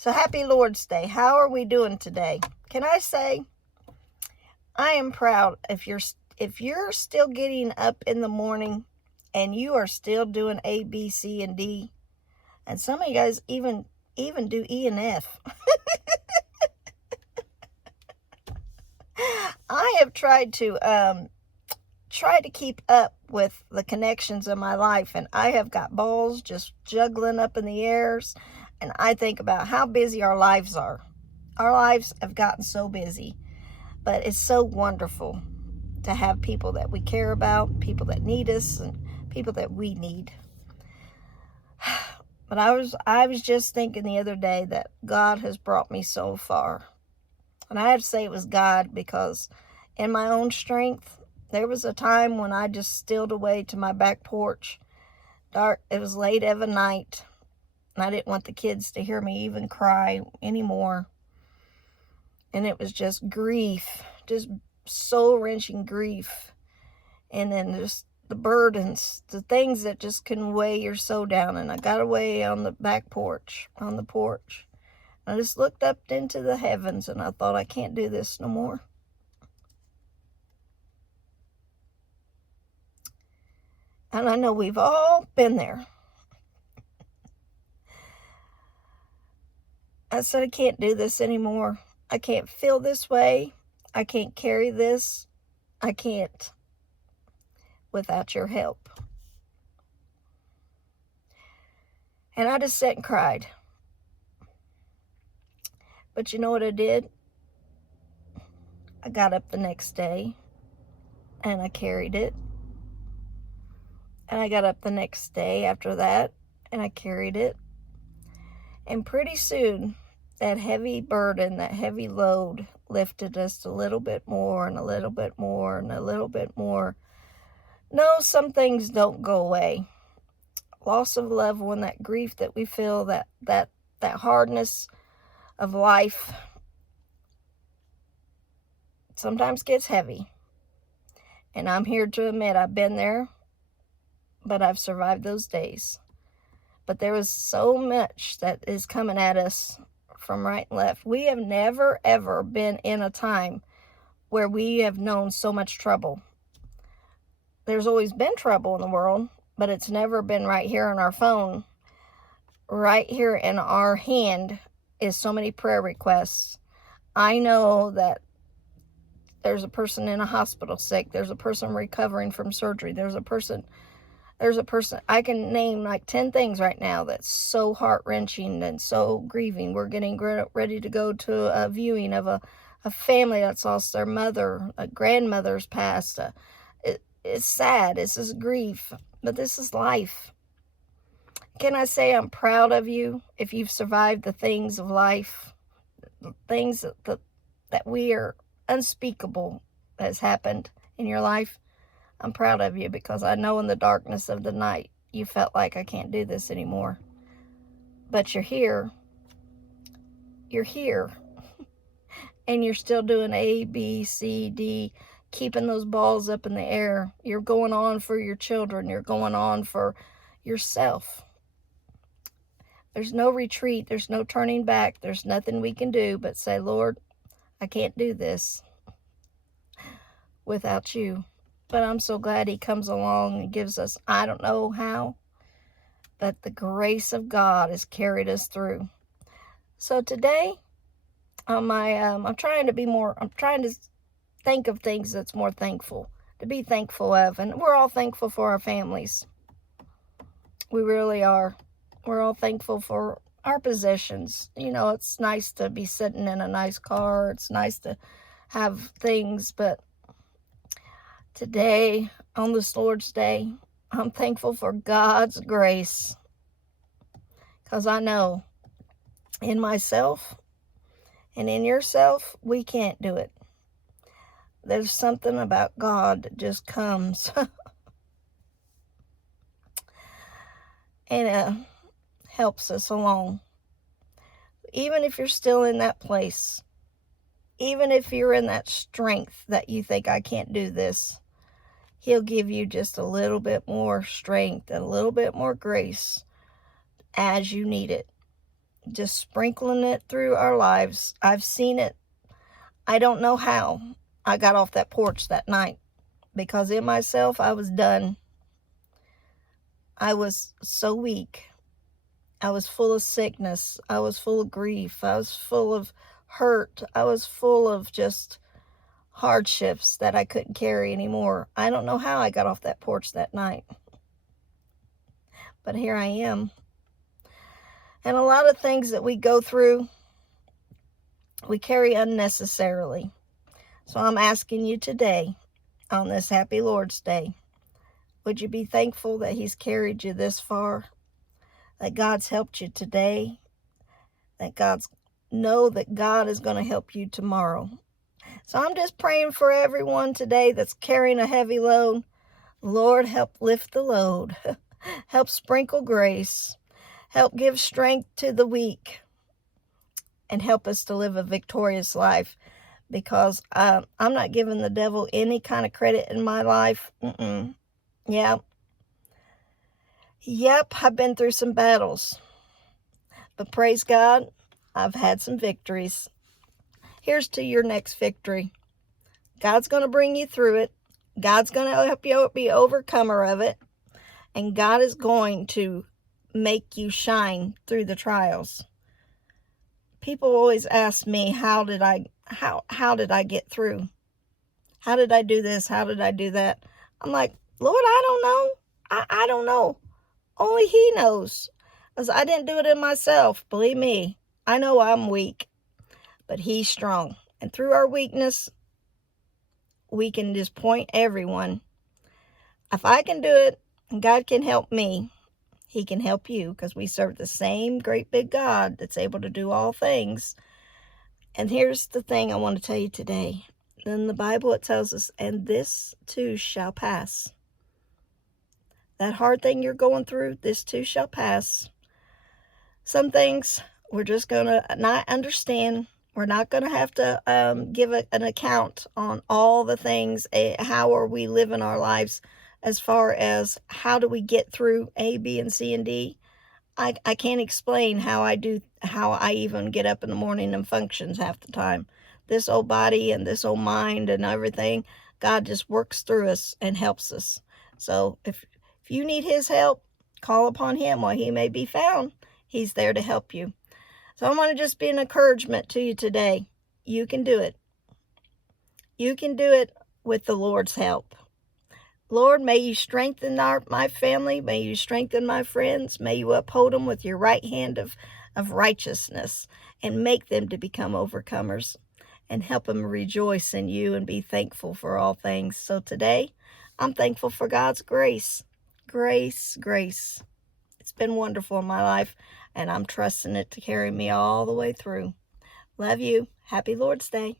So happy Lord's Day. How are we doing today? Can I say I am proud if you're still getting up in the morning and you are still doing A, B, C, and D, and some of you guys even do E and F. I have tried to keep up with the connections in my life, and I have got balls just juggling up in the airs, and I think about how busy our lives are. Our lives have gotten so busy, but it's so wonderful to have people that we care about, people that need us, and people that we need. But I was just thinking the other day that God has brought me so far. And I have to say it was God, because in my own strength, there was a time when I just stealed away to my back porch. Dark, it was late of a night, and I didn't want the kids to hear me even cry anymore. And it was just grief, just soul-wrenching grief. And then just the burdens, the things that just can weigh your soul down. And I got away on the back porch, on the porch. I just looked up into the heavens, and I thought, I can't do this no more. And I know we've all been there. I said, I can't do this anymore. I can't feel this way. I can't carry this. I can't without your help. And I just sat and cried. But you know what I did? I got up the next day and I carried it. And I got up the next day after that and I carried it. And pretty soon, that heavy burden, that heavy load lifted us a little bit more and a little bit more and a little bit more. No, some things don't go away. Loss of a loved one, that grief that we feel, that hardness of life sometimes gets heavy. And I'm here to admit I've been there, but I've survived those days. But there was so much that is coming at us from right and left. We have never, ever been in a time where we have known so much trouble. There's always been trouble in the world, but it's never been right here on our phone. Right here in our hand is so many prayer requests. I know that there's a person in a hospital sick. There's a person recovering from surgery. There's a person, I can name like 10 things right now that's so heart-wrenching and so grieving. We're getting ready to go to a viewing of a family that's lost their mother, a grandmother's passed. It's sad. This is grief, but this is life. Can I say I'm proud of you if you've survived the things of life, the things that we are unspeakable has happened in your life? I'm proud of you, because I know in the darkness of the night you felt like, I can't do this anymore. But you're here. You're here. And you're still doing A, B, C, D, keeping those balls up in the air. You're going on for your children. You're going on for yourself. There's no retreat. There's no turning back. There's nothing we can do but say, Lord, I can't do this without you. But I'm so glad he comes along and gives us, I don't know how, but the grace of God has carried us through. So today, I'm trying to think of things that's more thankful, to be thankful of. And we're all thankful for our families. We really are. We're all thankful for our possessions. You know, it's nice to be sitting in a nice car. It's nice to have things, but today, on this Lord's Day, I'm thankful for God's grace, because I know in myself and in yourself, we can't do it. There's something about God that just comes and helps us along. Even if you're still in that place, even if you're in that strength that you think, I can't do this, he'll give you just a little bit more strength and a little bit more grace as you need it. just sprinkling it through our lives. I've seen it. I don't know how I got off that porch that night, because in myself, I was done. I was so weak. I was full of sickness. I was full of grief. I was full of hurt. I was full of just hardships that I couldn't carry anymore. I don't know how I got off that porch that night, but here I am. And a lot of things that we go through, we carry unnecessarily. So I'm asking you today, on this happy Lord's Day, would you be thankful that He's carried you this far? That God's helped you today? That know that God is going to help you tomorrow. So I'm just praying for everyone today that's carrying a heavy load. Lord, help lift the load. Help sprinkle grace. Help give strength to the weak. And help us to live a victorious life. Because I'm not giving the devil any kind of credit in my life. Yeah. Yep, I've been through some battles. But praise God, I've had some victories. Here's to your next victory. God's going to bring you through it. God's going to help you be overcomer of it. And God is going to make you shine through the trials. People always ask me, how did I get through? How did I do this? How did I do that? I'm like, Lord, I don't know. I don't know. Only He knows. Because I didn't do it in myself. Believe me, I know I'm weak. But He's strong. And through our weakness, we can just point everyone. If I can do it, and God can help me, He can help you, because we serve the same great big God that's able to do all things. And here's the thing I want to tell you today. In the Bible it tells us, and this too shall pass. That hard thing you're going through, this too shall pass. Some things we're just going to not understand. We're not going to have to give an account on all the things. How are we living our lives as far as how do we get through A, B, and C, and D? I can't explain how I even get up in the morning and functions half the time. This old body and this old mind and everything, God just works through us and helps us. So if you need His help, call upon Him while He may be found. He's there to help you. So I want to just be an encouragement to you today. You can do it. You can do it with the Lord's help. Lord, may you strengthen my family. May you strengthen my friends. May you uphold them with your right hand of righteousness and make them to become overcomers and help them rejoice in you and be thankful for all things. So today, I'm thankful for God's grace. Grace, grace. It's been wonderful in my life, and I'm trusting it to carry me all the way through. Love you. Happy Lord's Day.